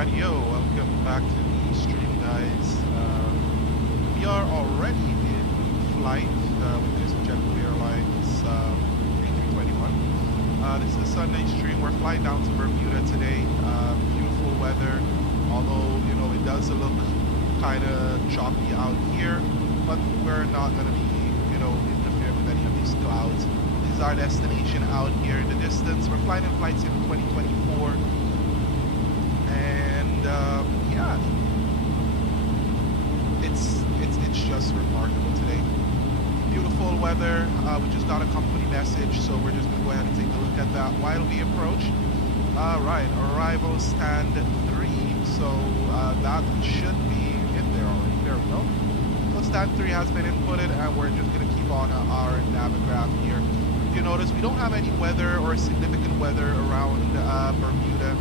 Radio. Welcome back to the stream, guys. We are already in flight with this JetBlue Airlines A321. This is a Sunday stream. We're flying down to Bermuda today. Beautiful weather, although it does look kind of choppy out here, but we're not going to be interfering with any of these clouds. This is our destination out here in the distance. We're flying in flights in 2024. And yeah, it's just remarkable today. Beautiful weather. We just got a company message, so we're just gonna go ahead and take a look at that while we approach. Right, arrival stand 3. So that should be in there already. There we go. So stand 3 has been inputted, and we're just gonna keep on our navigation here. If you notice, we don't have any weather or significant weather around Bermuda.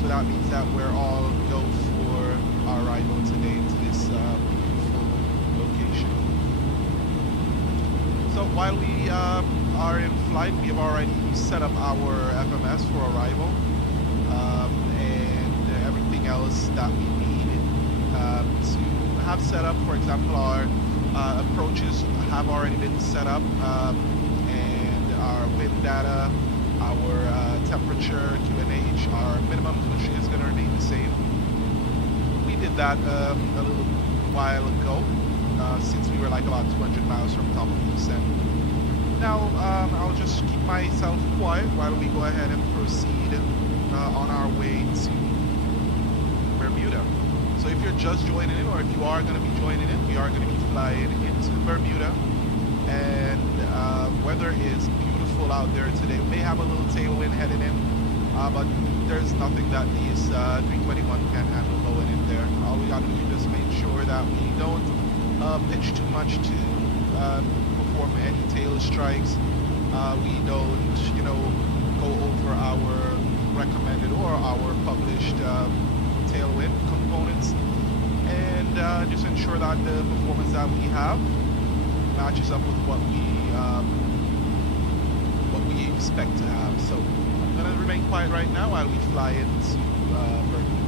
So that means that we're all go for our arrival today to this beautiful location. So while we are in flight, we have already set up our FMS for arrival and everything else that we need to have set up. For example, our approaches have already been set up and our wind data, our temperature, QNH, our minimums, which is going to remain the same. We did that a little while ago, since we were like about 200 miles from top of the descent. Now, I'll just keep myself quiet while we go ahead and proceed on our way to Bermuda. So if you're just joining in, or if you are going to be joining in, we are going to be flying into Bermuda, and weather is beautiful out there today. We may have a little tailwind heading in, but there's nothing that these 321 can handle going in there. All we got to do is just make sure that we don't pitch too much to perform any tail strikes. We don't, go over our recommended or our published tailwind components, and just ensure that the performance that we have matches up with what we expect to have. So I'm going to remain quiet right now while we fly into Bermuda.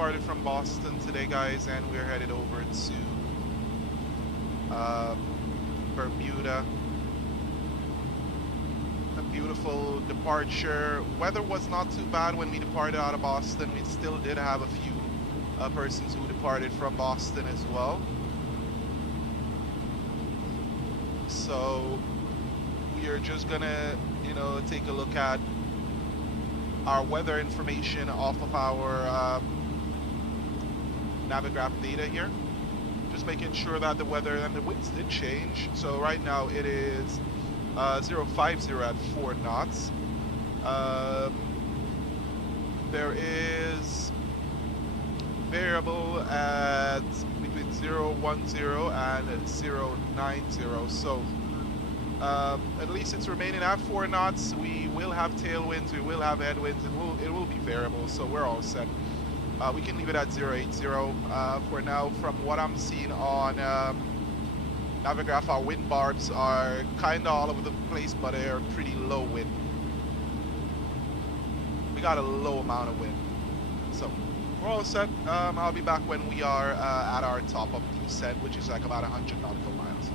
departed from Boston today, guys, and we're headed over to Bermuda. A beautiful departure. Weather was not too bad when we departed out of Boston. We still did have a few persons who departed from Boston as well. So we are just gonna, take a look at our weather information off of our Navigraph data here. Just making sure that the weather and the winds did change. So right now it is 050 at 4 knots. There is variable at between 010 and 090. So at least it's remaining at 4 knots. We will have tailwinds, we will have headwinds, and it will be variable, so we're all set. We can leave it at 080 for now. From what I'm seeing on Navigraph, our wind barbs are kind of all over the place, but they're pretty low wind. We got a low amount of wind. So we're all set. I'll be back when we are at our top of descent, which is like about 100 nautical miles.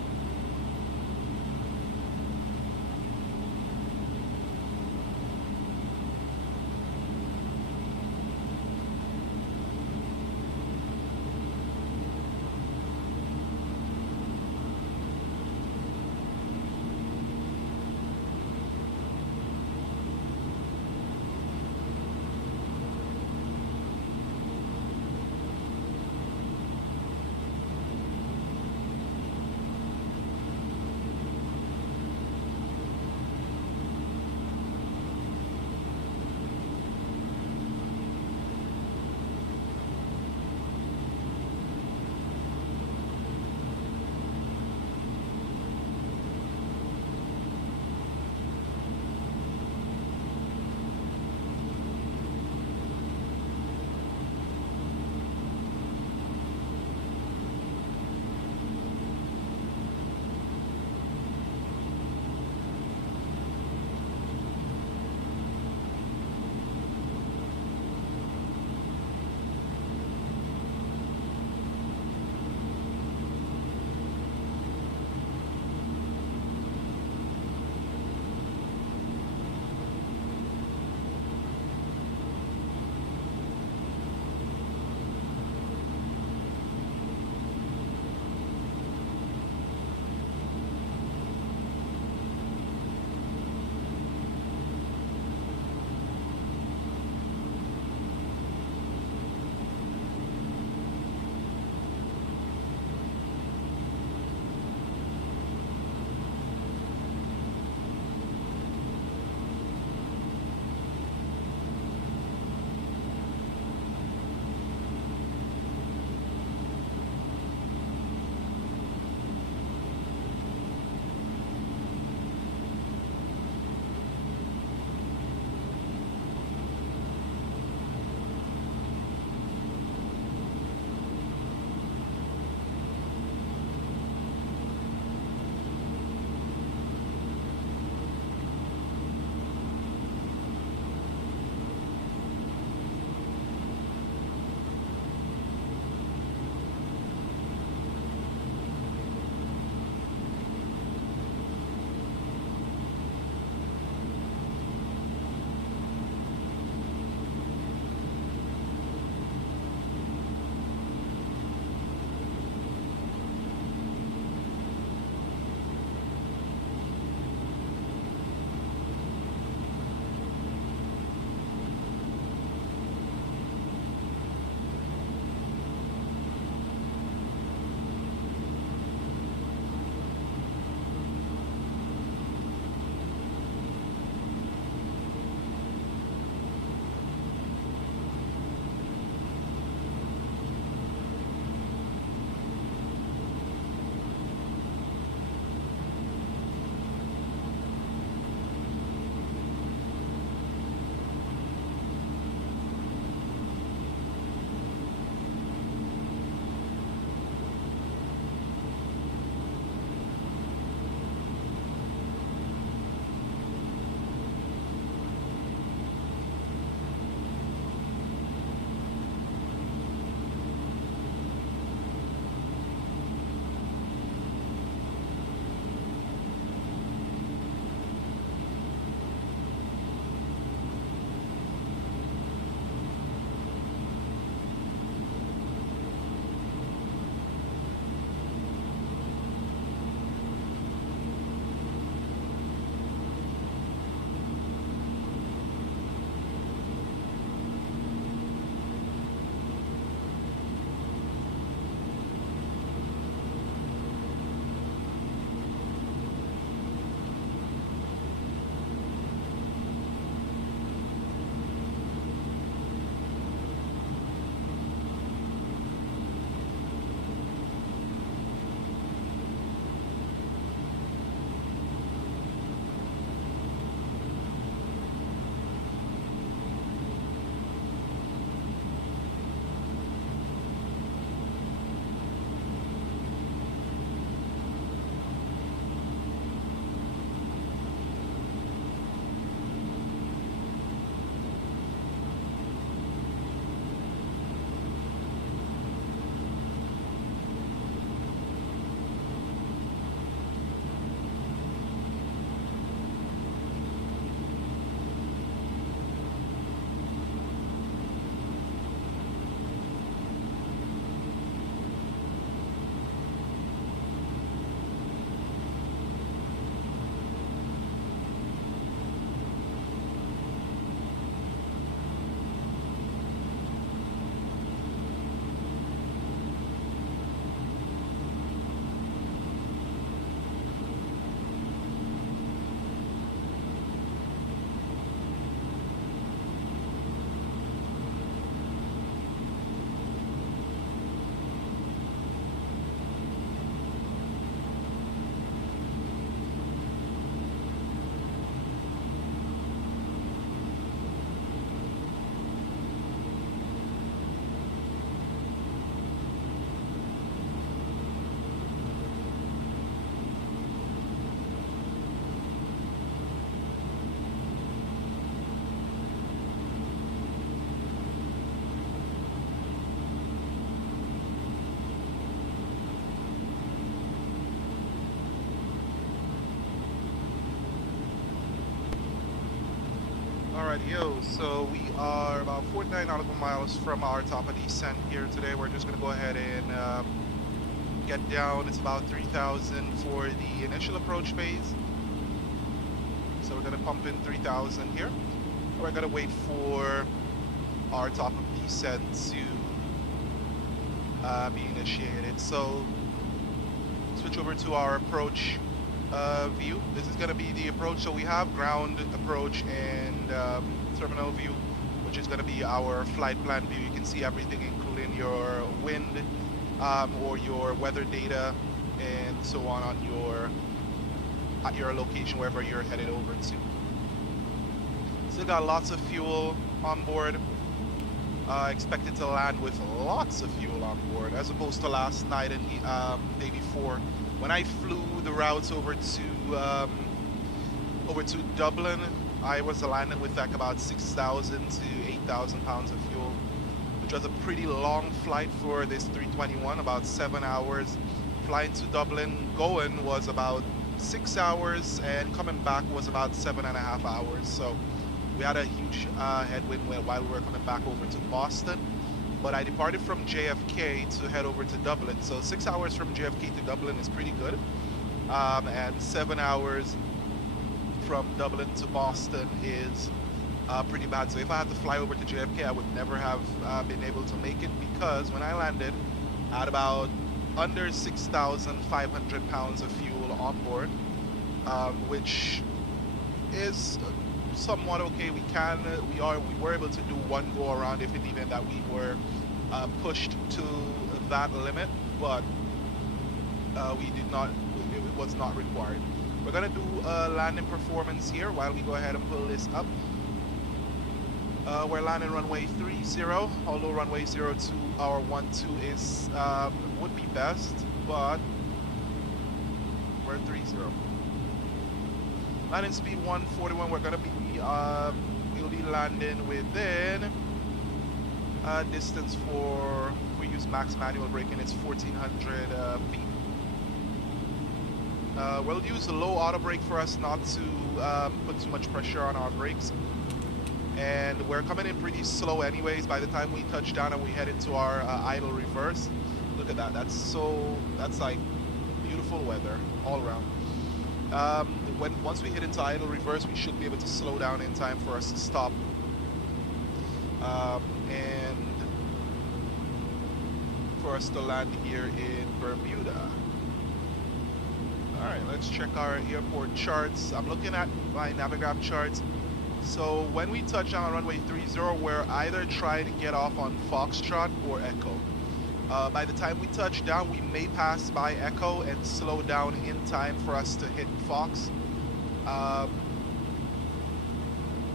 Rightio, so we are about 49 nautical miles from our top of descent here today. We're just going to go ahead and get down. It's about 3,000 for the initial approach phase. So we're going to pump in 3,000 here. We're going to wait for our top of descent to be initiated. So switch over to our approach view. This is going to be the approach. So we have ground approach and terminal view, which is going to be our flight plan view. You can see everything, including your wind or your weather data and so on at your location wherever you're headed over to. Still got lots of fuel on board. Expected to land with lots of fuel on board, as opposed to last night and day before. When I flew the routes over to Dublin, I was landing with like about 6,000 to 8,000 pounds of fuel, which was a pretty long flight for this 321, about 7 hours. Flying to Dublin, going was about 6 hours, and coming back was about 7.5 hours. So we had a huge headwind while we were coming back over to Boston. But I departed from JFK to head over to Dublin. So 6 hours from JFK to Dublin is pretty good. And 7 hours from Dublin to Boston is pretty bad. So if I had to fly over to JFK, I would never have been able to make it, because when I landed, I had about under 6,500 pounds of fuel on board, which is somewhat okay. We were able to do one go around if in the event that we were pushed to that limit, but we did not. It was not required. We're gonna do a landing performance here while we go ahead and pull this up. We're landing runway 30, although runway 02 or 12 is would be best, but we're 30. Landing speed 141. We're gonna be we'll be landing within distance for, if we use max manual braking, it's 1,400 feet. We'll use the low auto brake for us not to put too much pressure on our brakes. And we're coming in pretty slow anyways by the time we touch down and we head into our idle reverse. Look at that. That's like beautiful weather all around. Once we hit into idle reverse, we should be able to slow down in time for us to stop. And for us to land here in Bermuda. Alright, let's check our airport charts. I'm looking at my Navigraph charts. So when we touch down on runway 30, we're either trying to get off on Foxtrot or Echo. By the time we touch down, we may pass by Echo and slow down in time for us to hit Fox.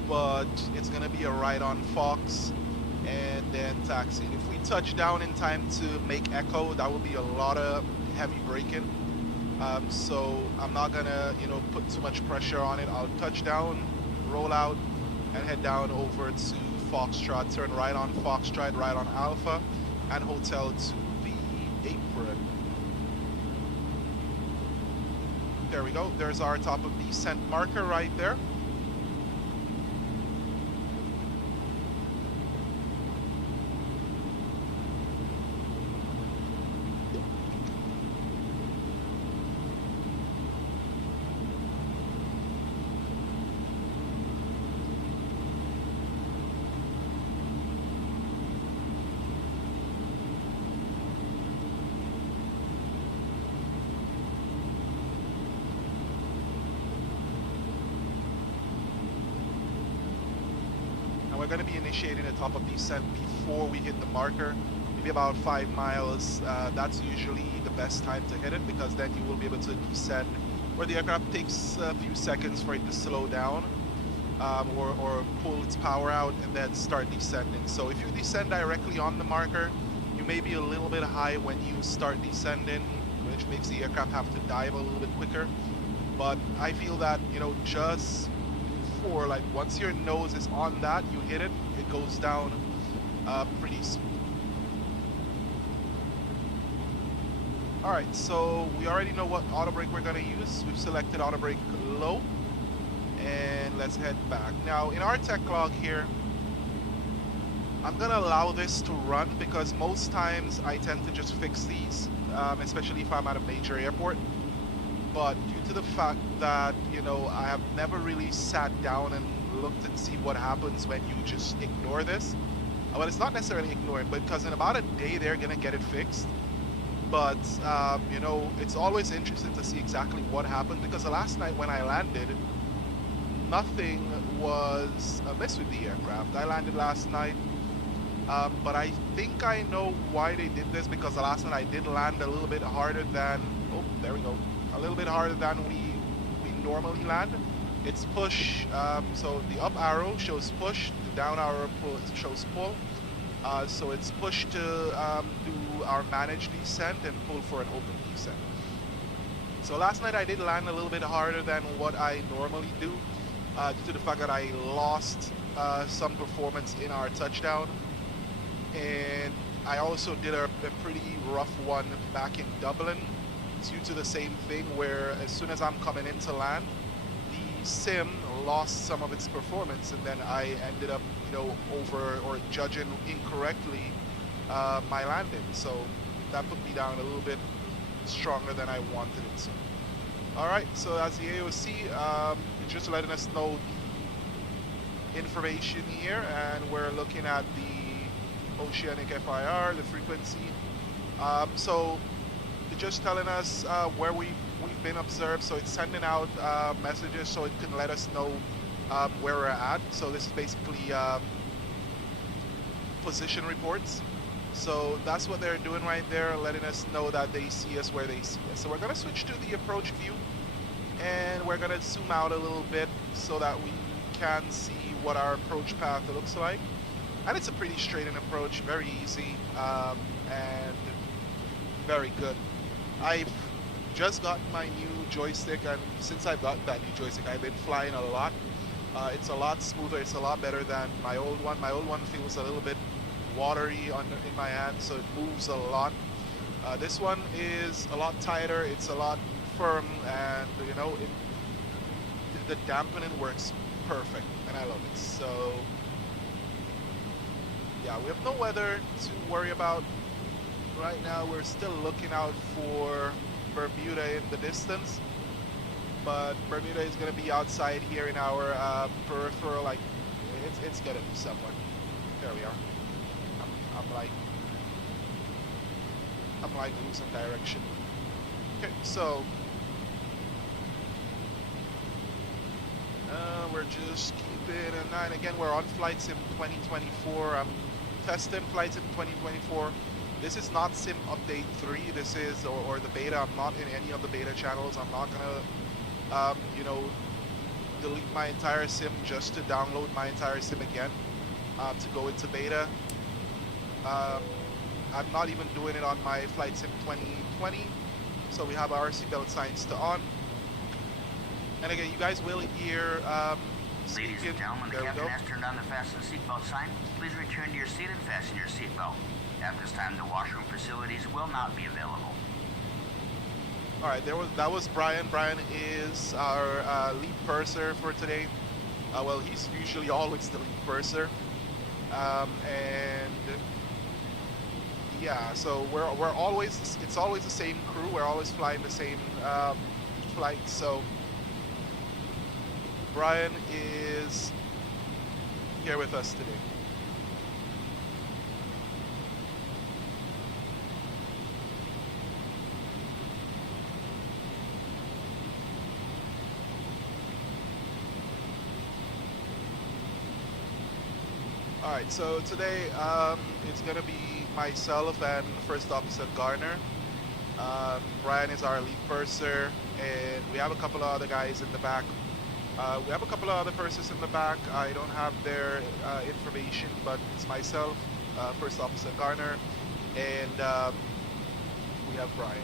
But it's going to be a ride on Fox and then taxi. If we touch down in time to make Echo, that will be a lot of heavy braking. So I'm not going to, put too much pressure on it. I'll touch down, roll out, and head down over to Foxtrot, turn right on Foxtrot, right on Alpha, and hotel to the apron. There we go. There's our top of descent marker right there. We're going to be initiating the top of descent before we hit the marker, maybe about 5 miles. That's usually the best time to hit it, because then you will be able to descend where the aircraft takes a few seconds for it to slow down or pull its power out and then start descending. So if you descend directly on the marker, you may be a little bit high when you start descending, which makes the aircraft have to dive a little bit quicker. But I feel that, just for like once your nose is on that, you hit it, it goes down pretty smooth. Alright, so we already know what auto brake we're going to use. We've selected auto brake low, And let's head back. Now, in our tech log here, I'm gonna allow this to run because most times I tend to just fix these, especially if I'm at a major airport. But due to the fact that, you know, I have never really sat down and looked and see what happens when you just ignore this. Well, it's not necessarily ignoring, but because in about a day they're gonna get it fixed. But you know, it's always interesting to see exactly what happened because the last night when I landed, nothing was amiss with the aircraft. I landed last night, but I think I know why they did this because the last night I did land a little bit harder than, oh, there we go, a little bit harder than we normally land. It's push, so the up arrow shows push, the down arrow shows pull. So it's push to do our managed descent and pull for an open descent. So last night I did land a little bit harder than what I normally do due to the fact that I lost some performance in our touchdown. And I also did a pretty rough one back in Dublin due to the same thing where as soon as I'm coming in to land, the sim lost some of its performance and then I ended up, you know, over or judging incorrectly my landing. So that put me down a little bit stronger than I wanted it to. All right, so as the AOC, it's just letting us know the information here, and we're looking at the oceanic FIR, the frequency. So it's just telling us where we've been observed. So it's sending out messages so it can let us know where we're at. So this is basically position reports. So that's what they're doing right there, letting us know that they see us where they see us. So we're going to switch to the approach view, and we're going to zoom out a little bit so that we can see what our approach path looks like. And it's a pretty straight in approach, very easy, and very good. I've just got my new joystick, and since I've got that new joystick, I've been flying a lot. It's a lot smoother, it's a lot better than my old one. My old one feels a little bit watery in my hand, so it moves a lot. This one is a lot tighter, it's a lot firm, and you know, the dampening works perfect, and I love it. So yeah, we have no weather to worry about right now. We're still looking out for Bermuda in the distance, but Bermuda is going to be outside here in our peripheral. Like it's going to be somewhere. There we are. I'm like losing direction. Okay, so we're just keeping an eye. Again, we're on Flight Sim 2024. I'm testing Flight Sim 2024. This is not Sim Update 3. This is, or the beta. I'm not in any of the beta channels. I'm not gonna, you know, delete my entire sim just to download my entire sim again to go into beta. I'm not even doing it on my Flight Sim 2020. So we have our seatbelt signs to on. And again, you guys will hear Ladies and gentlemen, the captain has turned on the fasten seatbelt sign. Please return to your seat and fasten your seatbelt. At this time, the washroom facilities will not be available. All right, that was Brian. Brian is our lead purser for today. Well, he's usually always the lead purser, and yeah, so we're always, it's always the same crew. We're always flying the same flight. So Brian is here with us today. All right, so today it's gonna be myself and First Officer Garner. Brian is our lead purser, and we have a couple of other guys in the back. We have a couple of other pursers in the back. I don't have their information, but it's myself, First Officer Garner, and we have Brian.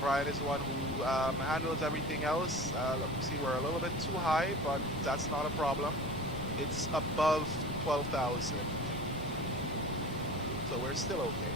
Brian is the one who handles everything else. Let me see, we're a little bit too high, but that's not a problem. It's above 12,000, so we're still okay.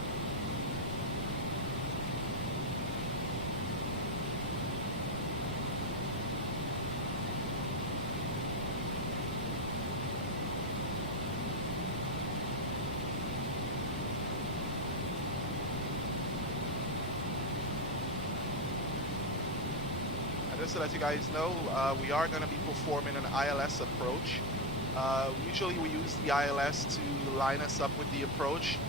just to let you guys know, we are going to be performing an ILS approach. Usually we use the ILS to line us up with the approach.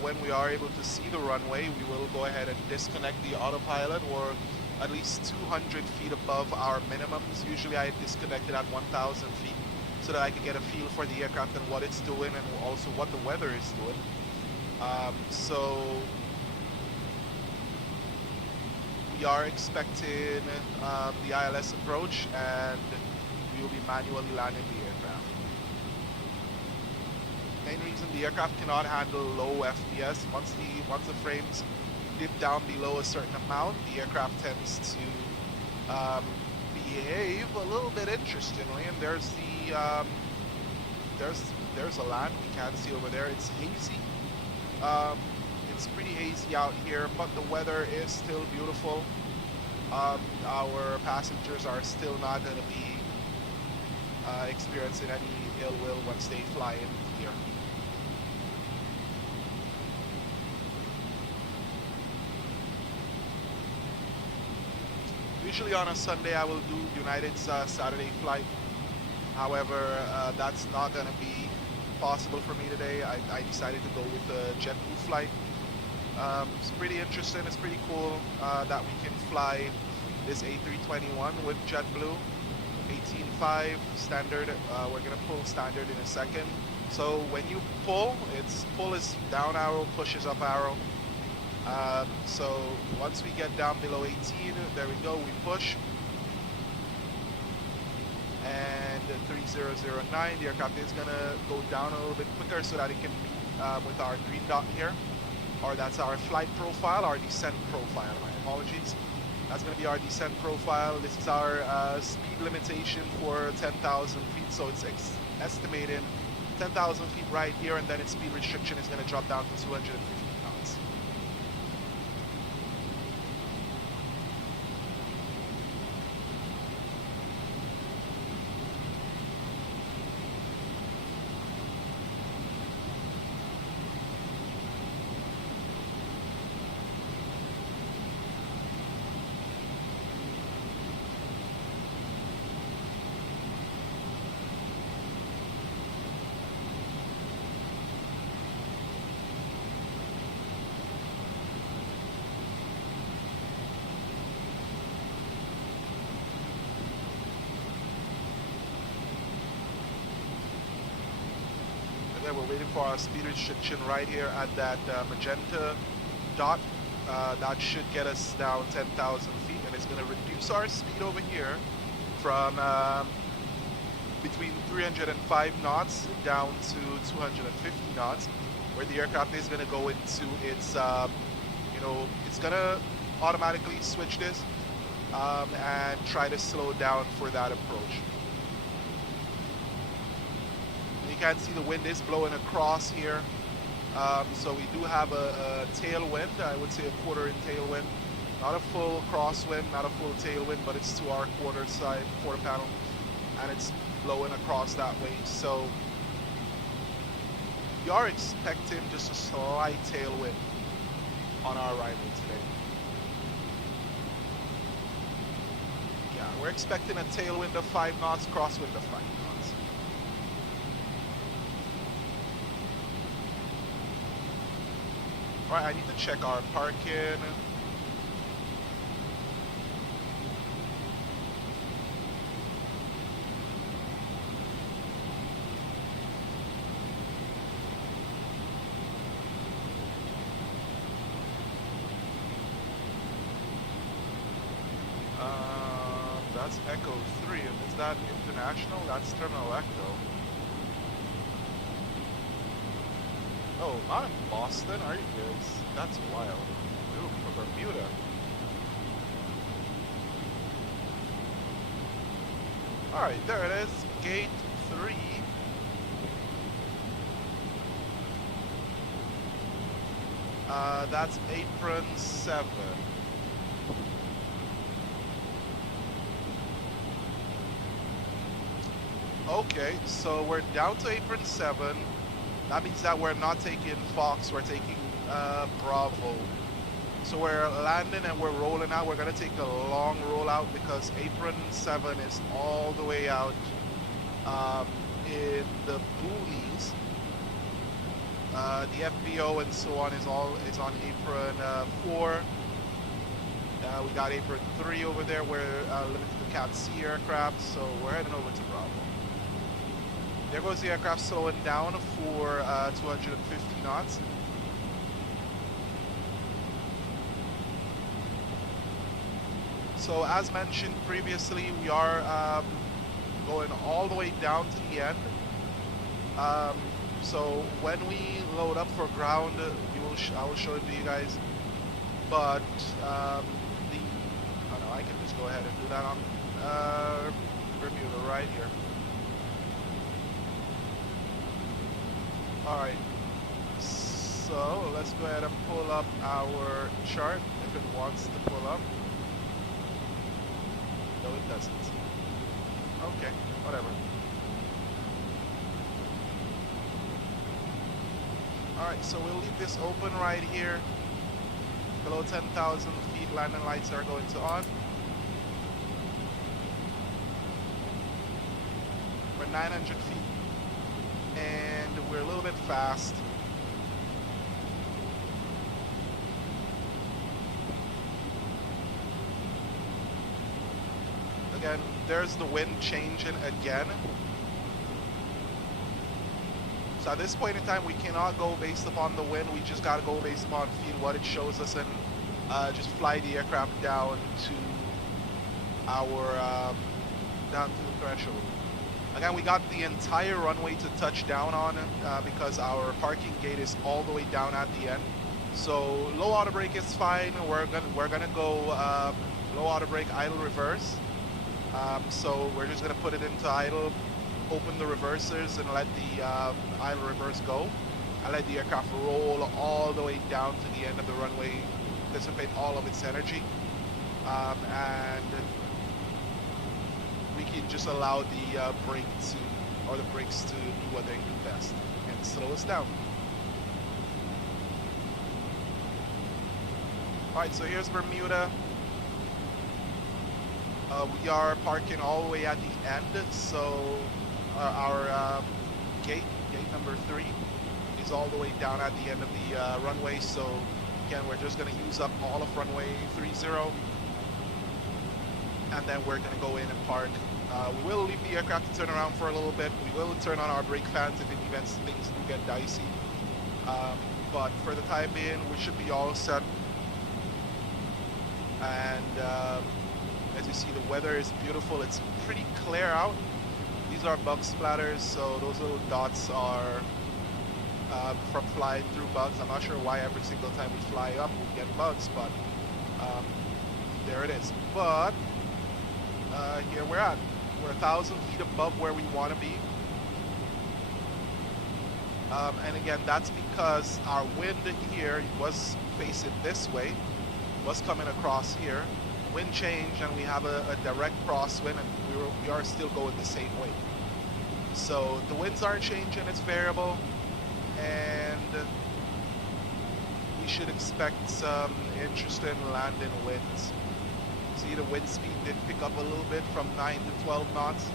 When we are able to see the runway, we will go ahead and disconnect the autopilot, or at least 200 feet above our minimums. Usually I disconnect it at 1,000 feet so that I can get a feel for the aircraft and what it's doing, and also what the weather is doing. So we are expecting the ILS approach, and we will be manually landing the aircraft. Main reason the aircraft cannot handle low FPS. Once the frames dip down below a certain amount, the aircraft tends to behave a little bit interestingly. And there's the there's a land we can't see over there. It's hazy. It's pretty hazy out here, but the weather is still beautiful. Our passengers are still not going to be experiencing any ill will once they fly in here. Usually on a Sunday I will do United's Saturday flight. However, that's not going to be possible for me today. I decided to go with the JetBlue flight. It's pretty interesting, it's pretty cool that we can fly this A321 with JetBlue. 18.5 standard. We're going to pull standard in a second. So when you pull is down arrow, push is up arrow. So once we get down below 18, there we go, we push. And 3009, the aircraft is going to go down a little bit quicker so that it can meet with our green dot here. Or that's our flight profile, our descent profile, my apologies. That's going to be our descent profile. This is our speed limitation for 10,000 feet, so it's estimating 10,000 feet right here, and then its speed restriction is going to drop down to 250 knots. We're waiting for our speed restriction right here at that magenta dot. That should get us down 10,000 feet, and it's going to reduce our speed over here from between 305 knots down to 250 knots, where the aircraft is going to go into its, it's going to automatically switch this and try to slow down for that approach. You can see the wind is blowing across here, so we do have a tailwind. I would say a quarter in tailwind, not a full crosswind, not a full tailwind, but it's to our quarter panel, and it's blowing across that way. So we are expecting just a slight tailwind on our arrival today. Yeah, we're expecting a tailwind of 5 knots, crosswind of 5 knots. Alright, I need to check our parking. That's Echo 3, and is that international? That's Terminal Echo. Oh, not in Boston, are you guys? That's wild. Ooh, from Bermuda. Alright, there it is. Gate 3. That's apron 7. Okay, so we're down to apron 7. That means that we're not taking Fox, we're taking Bravo. So we're landing and we're rolling out. We're gonna take a long rollout because apron 7 is all the way out in the boonies. The FBO and so on is on apron 4. We got apron 3 over there. We're limited to Cat C aircraft, so we're heading over to Bravo. There goes the aircraft slowing down for 250 knots. So as mentioned previously, we are going all the way down to the end. So when we load up for ground, I will show it to you guys. But I can just go ahead and do that on Bermuda right here. All right. So let's go ahead and pull up our chart if it wants to pull up. No, it doesn't. Okay, whatever. Alright, so we'll leave this open right here. Below 10,000 feet, landing lights are going to on. We're 900 feet. And we're a little bit fast. Again, there's the wind changing again. So at this point in time, we cannot go based upon the wind. We just got to go based upon feed what it shows us and just fly the aircraft down to our down to the threshold. Again, we got the entire runway to touch down on because our parking gate is all the way down at the end. So low auto brake is fine. We're gonna go low auto brake, idle reverse. So we're just going to put it into idle, open the reversers and let the idle reverse go. And let the aircraft roll all the way down to the end of the runway, dissipate all of its energy. And we can just allow the brakes to do what they do best and slow us down. Alright, so here's Bermuda. We are parking all the way at the end, so our gate number 3 is all the way down at the end of the runway. So again, we're just going to use up all of runway 30, and then we're going to go in and park. We will leave the aircraft to turn around for a little bit. We will turn on our brake fans if in events things do get dicey. But for the time being, we should be all set. And as you see, the weather is beautiful. It's pretty clear out. These are bug splatters, so those little dots are from flying through bugs. I'm not sure why every single time we fly up we get bugs, but there it is. But here we're at. We're 1,000 feet above where we want to be. And again, that's because our wind here was facing this way, was coming across here. Wind change, and we have a direct crosswind, and we are still going the same way. So the winds aren't changing, it's variable, and we should expect some interesting landing winds. See, the wind speed did pick up a little bit from 9 to 12 knots.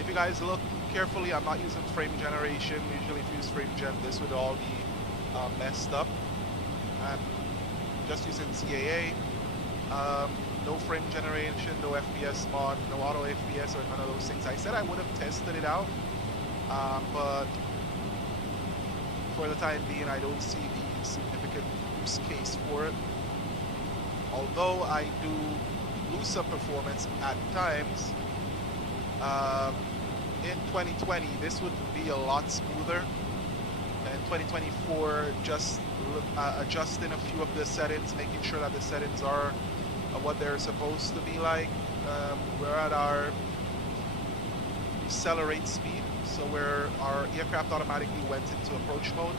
If you guys look carefully, I'm not using frame generation. Usually if you use frame gen, this would all be messed up. I'm just using CAA. No frame generation, no FPS mod, no auto FPS or none of those things. I said I would have tested it out, but for the time being, I don't see the significant use case for it. Although I do lose some performance at times, in 2020, this would be a lot smoother. In 2024, just adjusting a few of the settings, making sure that the settings are what they're supposed to be like. We're at our decelerate speed, so our aircraft automatically went into approach mode.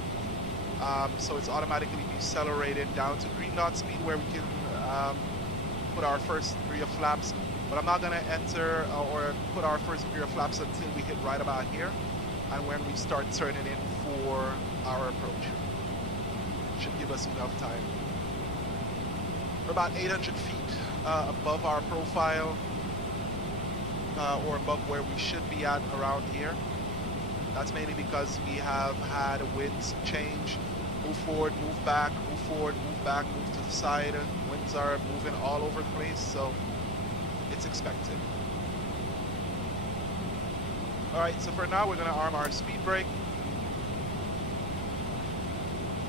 So it's automatically decelerated down to green dot speed, where we can put our first degree of flaps But I'm not gonna enter or put our first pair of flaps until we hit right about here, and when we start turning in for our approach. Should give us enough time. We're about 800 feet above our profile, or above where we should be at around here. That's mainly because we have had winds change, move forward, move back, move forward, move back, move to the side. Winds are moving all over the place, so it's expected. All right, so for now, we're gonna arm our speed brake.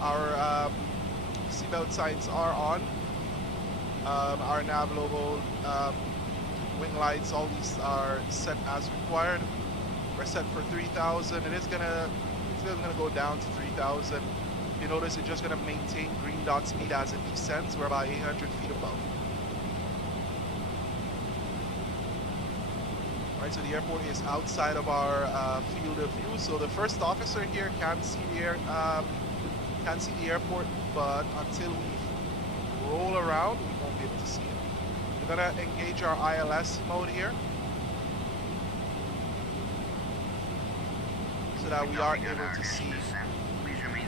Our seatbelt signs are on. Our nav logo, wing lights, all these are set as required. We're set for 3,000. It's gonna go down to 3,000. You notice it's just gonna maintain green dot speed as it descends. We're about 800 feet above. All right, so the airport is outside of our field of view. So the first officer here can see the airport, but until we roll around, we won't be able to see it. We're gonna engage our ILS mode here, so that we are able to see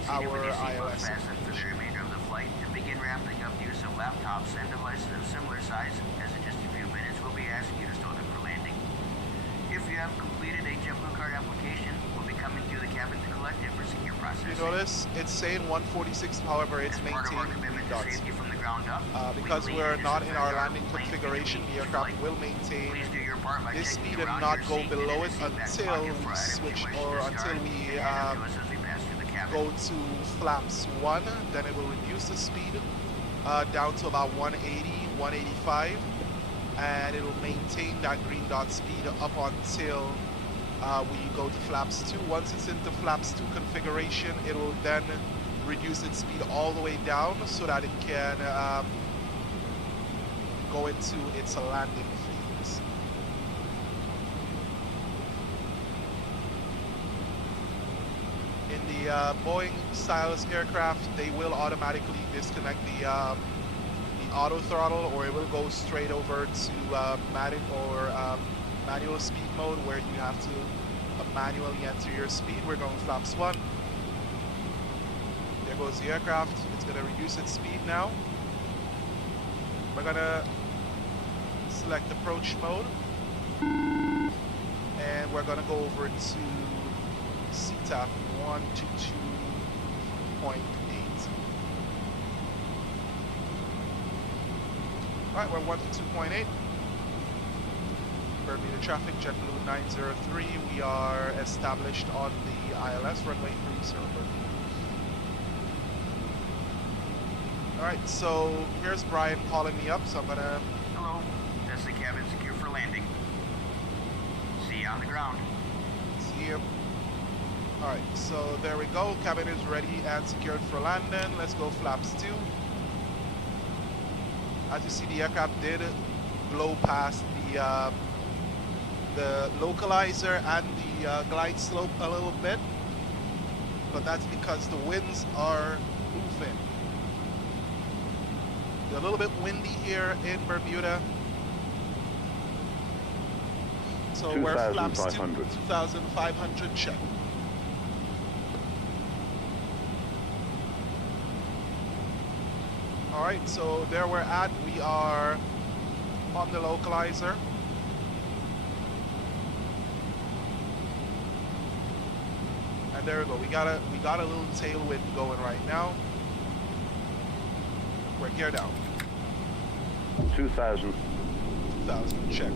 our ILS. For the remainder of the flight and begin ramping up use of laptops and devices of similar size, as in just a few minutes we'll be asking you to store them for landing. If you have completed a JetBlue card application, we'll be coming through the cabin to collect it for secure processing. You notice it's saying 146, however, it's maintained green dots. Because we're not in our landing configuration, the aircraft will maintain this speed and not go below it until we switch, or until we go to flaps 1. Then it will reduce the speed down to about 180, 185, and it will maintain that green dot speed up until we go to flaps 2. Once it's into flaps 2 configuration, it will then reduce its speed all the way down so that it can go into its landing phase. In the Boeing styles aircraft, they will automatically disconnect the auto throttle, or it will go straight over to manual speed mode, where you have to manually enter your speed. We're going flaps 1. There goes the aircraft. It's going to reduce its speed now. We're going to select approach mode, and we're going to go over to CTAP 122.8. Alright, we're 122.8. Bermuda traffic, JetBlue 903. We are established on the ILS, runway 30. Alright, so here's Brian calling me up, so I'm gonna... Hello, test the cabin secure for landing. See you on the ground. See you. Alright, so there we go. Cabin is ready and secured for landing. Let's go flaps 2. As you see, the aircraft did blow past the localizer and the glide slope a little bit, but that's because the winds are moving. It's a little bit windy here in Bermuda, so we're flaps 2,500 check. Alright, so there we're at. We are on the localizer. And there we go. We got a little tailwind going right now. We're gear down. 2,000. 2,000, check.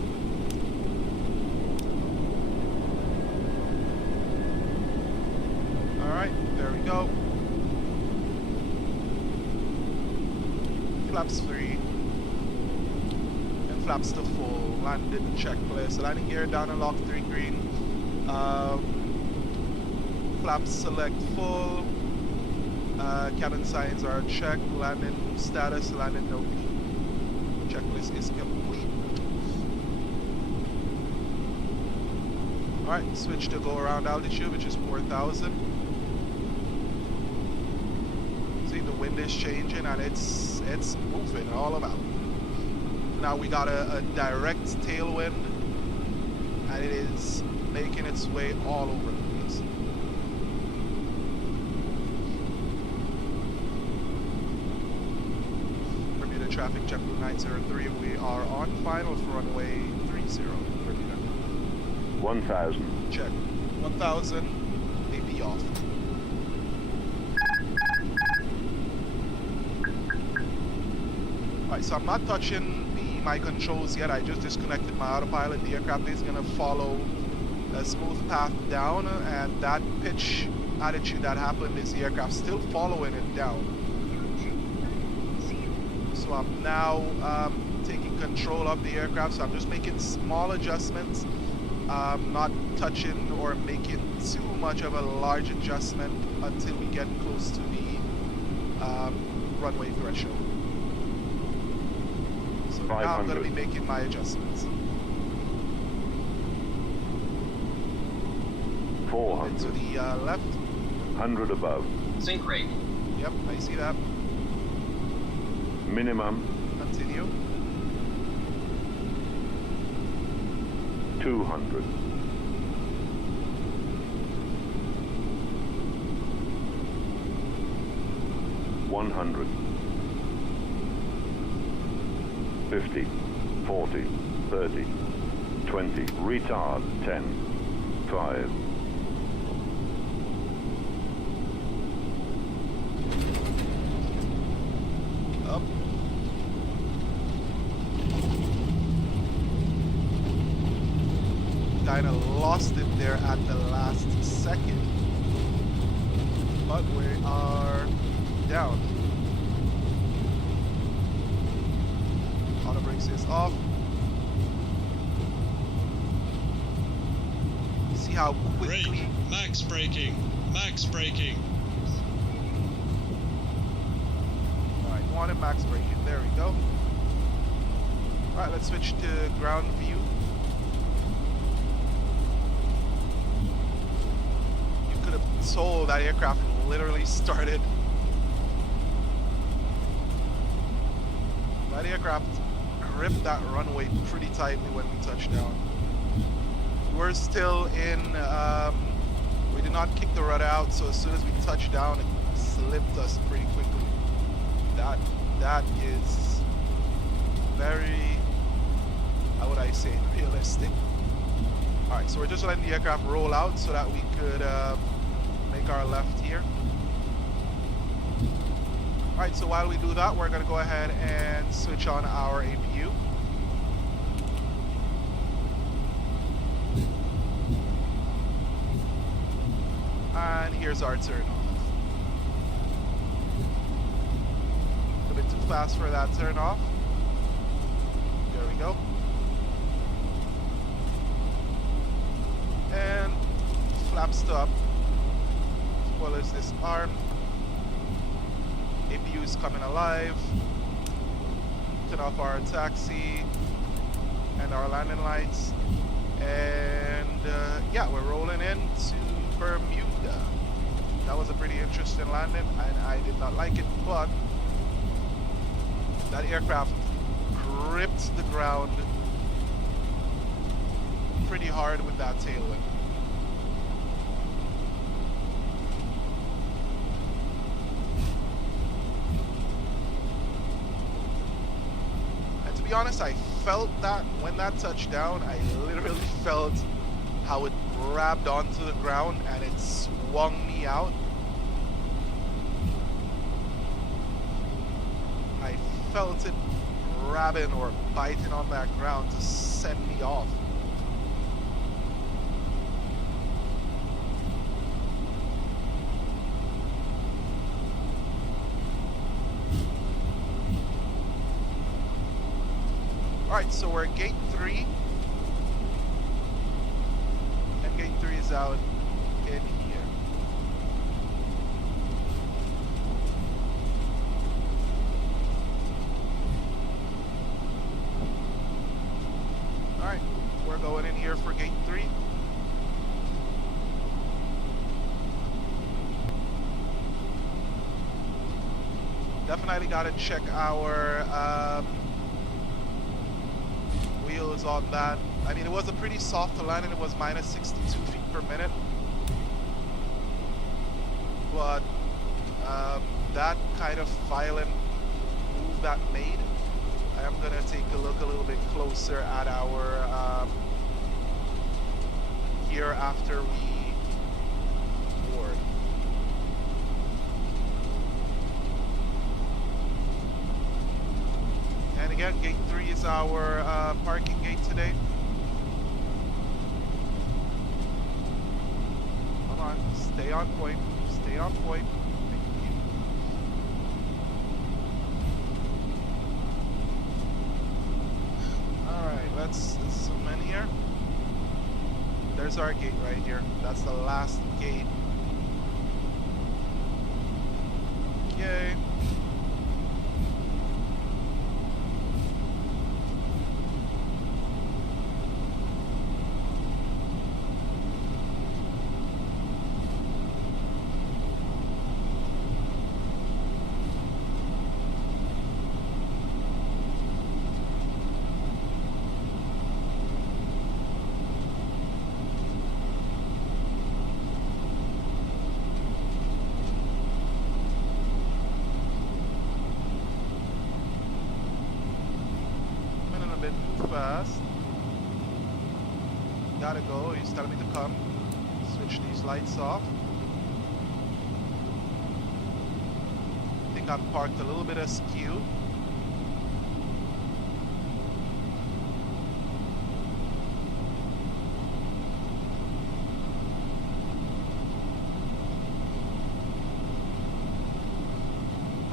Alright, there we go. Flaps 3. And flaps to full. Landed checklist. Landing gear down and lock 3 green. Flaps select full. Cabin signs are checked. Landing status, landing no P. Checklist is complete. Alright, switch to go around altitude, which is 4,000. See, the wind is changing and it's moving all about. Now we got a direct tailwind, and it is making its way all over the place. Bermuda traffic, JetBlue 903. We are on final for runway 30, Bermuda. 1,000. Check. 1,000. AP off. Alright, so I'm not touching my controls yet. I just disconnected my autopilot. The aircraft is going to follow a smooth path down, and that pitch attitude that happened is the aircraft still following it down. So I'm now taking control of the aircraft, so I'm just making small adjustments, not touching or making too much of a large adjustment until we get close to the runway threshold. So now I'm going to be making my adjustments. 400. To the left. 100 above. Sync rate. Yep, I see that. Minimum. Continue. 200. 100. 50. 40. 30. 20. Retard. 10. 5. Up. Kind of lost it there at the last second, but we are down. Auto brakes is off. See how quickly. Brake. Max braking. Max braking. Alright, wanted max braking. There we go. Alright, let's switch to ground view. You could have told that aircraft literally started. That aircraft gripped that runway pretty tightly when we touched down. We're still in, we did not kick the rudder out, so as soon as we touched down, it slipped us pretty quickly. That is very, how would I say, realistic. Alright, so we're just letting the aircraft roll out so that we could make our left here. Alright, so while we do that, we're going to go ahead and switch on our APU. And here's our turn off. A bit too fast for that turn off. There we go. And flaps up. Spoilers disarmed. APU is coming alive. Turn off our taxi and our landing lights. And yeah, we're rolling into Bermuda. That was a pretty interesting landing, and I did not like it, but that aircraft gripped the ground pretty hard with that tailwind. And to be honest, I felt that when that touched down, I literally felt how it grabbed onto the ground and it swung me out. I felt it grabbing or biting on that ground to send me off. Alright, so we're at gate 3. And gate 3 is out in here. Alright, we're going in here for gate 3. Definitely gotta check our was on that. I mean, it was a pretty soft landing. It was minus 62 feet per minute. But that kind of violent move that made, I am going to take a look a little bit closer at our gear after we board. And again, gate 3 is our parking gate today. Come on, stay on point. Stay on point. Thank you. Alright, let's zoom in here. There's our gate right here. That's the last gate. Okay. Fast. Gotta go. He's telling me to come. Switch these lights off. I think I'm parked a little bit askew.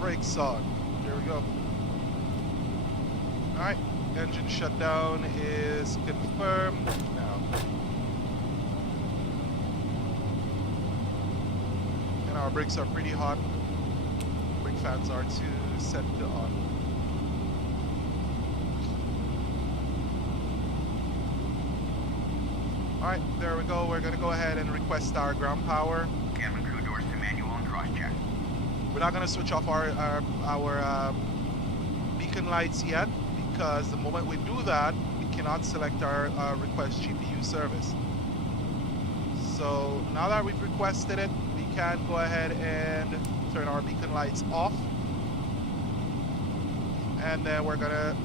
Brakes on. There we go. Alright. Engine shutdown is confirmed now. And our brakes are pretty hot. Brake fans are too, set to on. Alright, there we go. We're going to go ahead and request our ground power. Cabin crew doors to manual and cross check. We're not going to switch off our beacon lights yet, because the moment we do that, we cannot select our request GPU service. So now that we've requested it, we can go ahead and turn our beacon lights off. And then we're gonna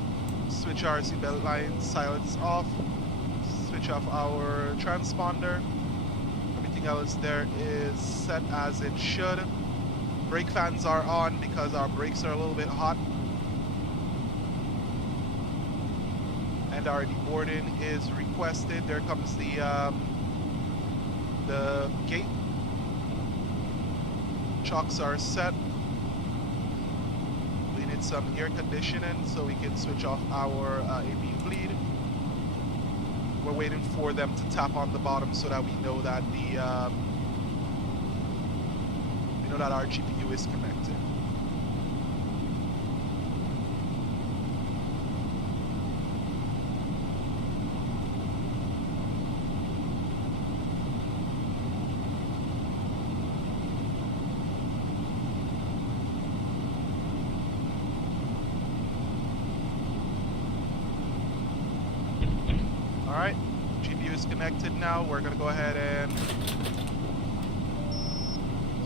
switch our seatbelt line silence off, switch off our transponder. Everything else there is set as it should. Brake fans are on because our brakes are a little bit hot. And our deboarding is requested. There comes the gate. Chocks are set. We need some air conditioning so we can switch off our APU bleed. We're waiting for them to tap on the bottom so that we know that our GPU is connected. Alright, GPU is connected now. We're going to go ahead and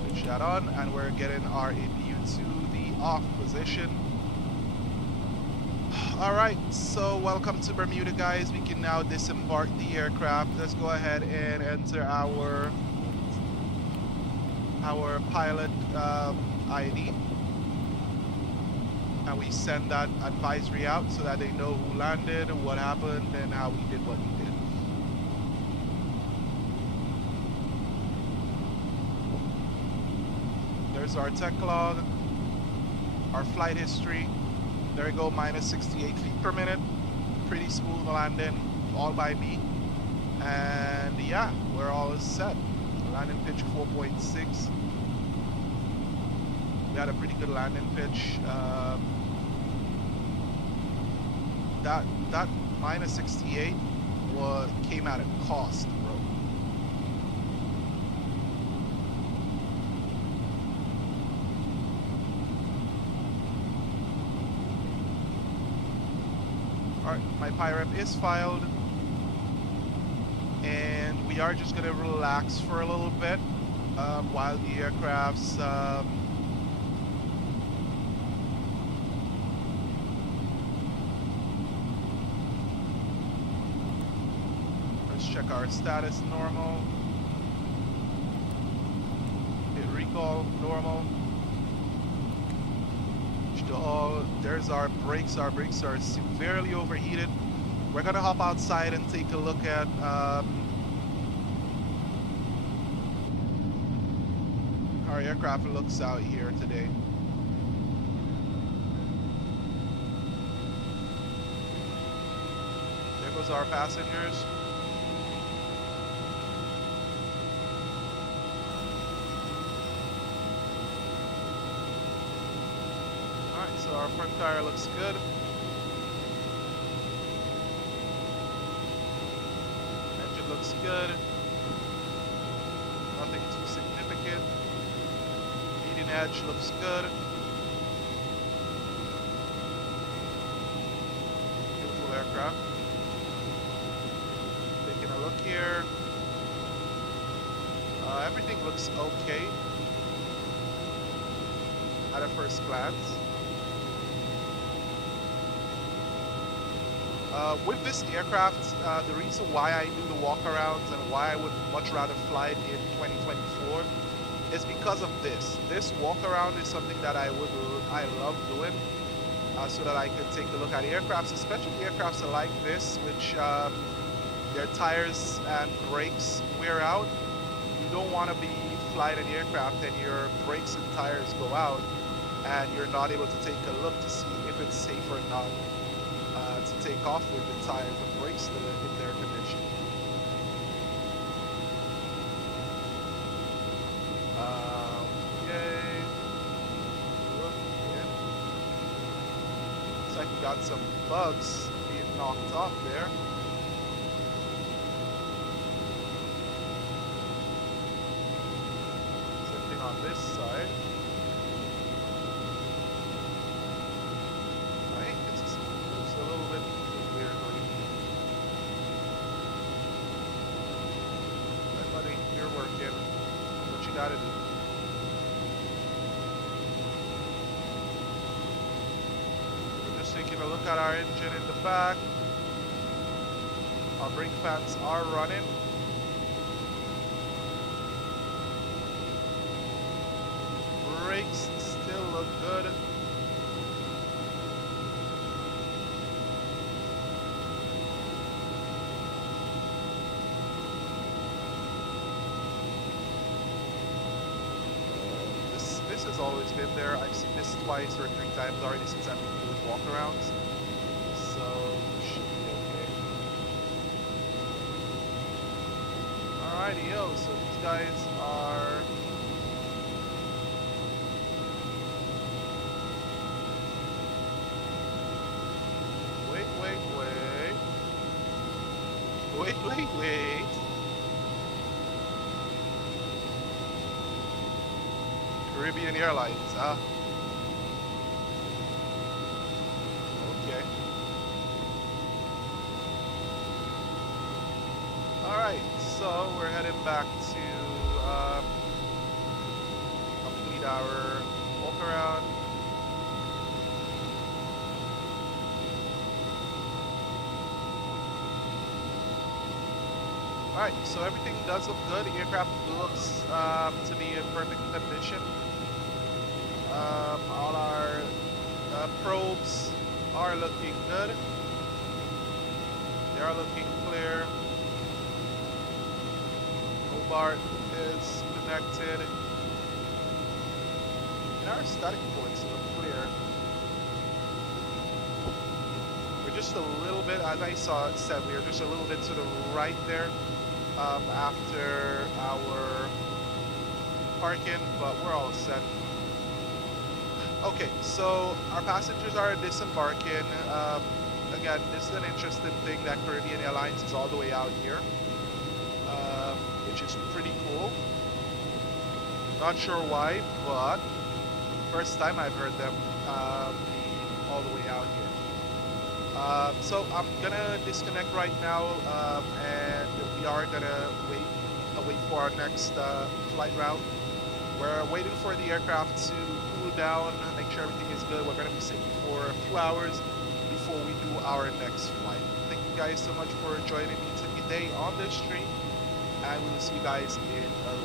switch that on, and we're getting our APU to the off position. Alright, so welcome to Bermuda, guys. We can now disembark the aircraft. Let's go ahead and enter our pilot ID. And we send that advisory out so that they know who landed, what happened, and how we did what we did. There's our tech log, our flight history. There we go, minus 68 feet per minute. Pretty smooth landing, all by me. And yeah, we're all set. Landing pitch 4.6. We had a pretty good landing pitch. That minus 68 came at a cost, bro. my PIREP is filed, and we are just gonna relax for a little bit while the aircraft's let's check our status. Normal. Hit recall. Normal. There's our brakes. Our brakes are severely overheated. We're gonna hop outside and take a look at our aircraft looks out here today. There goes our passengers. Alright, so our front tire looks good. Engine looks good. Nothing too significant. Leading edge looks good. Beautiful aircraft. Taking a look here. Everything looks okay at a first glance. With this aircraft, the reason why I do the walkarounds and why I would much rather fly it in 2024 is because of this. This walkaround is something that I love doing, so that I could take a look at aircrafts, especially aircrafts like this, which their tires and brakes wear out. You don't want to be flying an aircraft and your brakes and tires go out, and you're not able to take a look to see if it's safe or not. To take off with the tires and brakes still in their condition. Okay. Look again. Looks like we got some bugs being knocked off there. Same thing on this side. A little bit weirdly. Right, buddy, you're working. What you gotta do. We're just taking a look at our engine in the back. Our brake fans are running. Brakes still look good. This has always been there. I've seen this twice or 3 times already since I've been doing walkarounds. So, should be okay. Alrighty, yo, so these guys are... Wait. Caribbean Airlines, huh? Okay. Alright, so we're headed back to complete our walk around. Alright, so everything does look good. The aircraft looks to be in perfect condition. All our probes are looking good. They are looking clear. Hobart is connected. And our static ports look clear. We're just a little bit, as I said, we are just a little bit to the right there after our parking, but we're all set. Okay, so our passengers are disembarking. Again, this is an interesting thing that Caribbean Airlines is all the way out here, which is pretty cool. Not sure why, but first time I've heard them be all the way out here. So I'm gonna disconnect right now, and we are gonna wait for our next flight route. We're waiting for the aircraft to cool down, make sure everything is good. We're gonna be sitting for a few hours before we do our next flight. Thank you guys so much for joining me today on this stream, and we will see you guys in a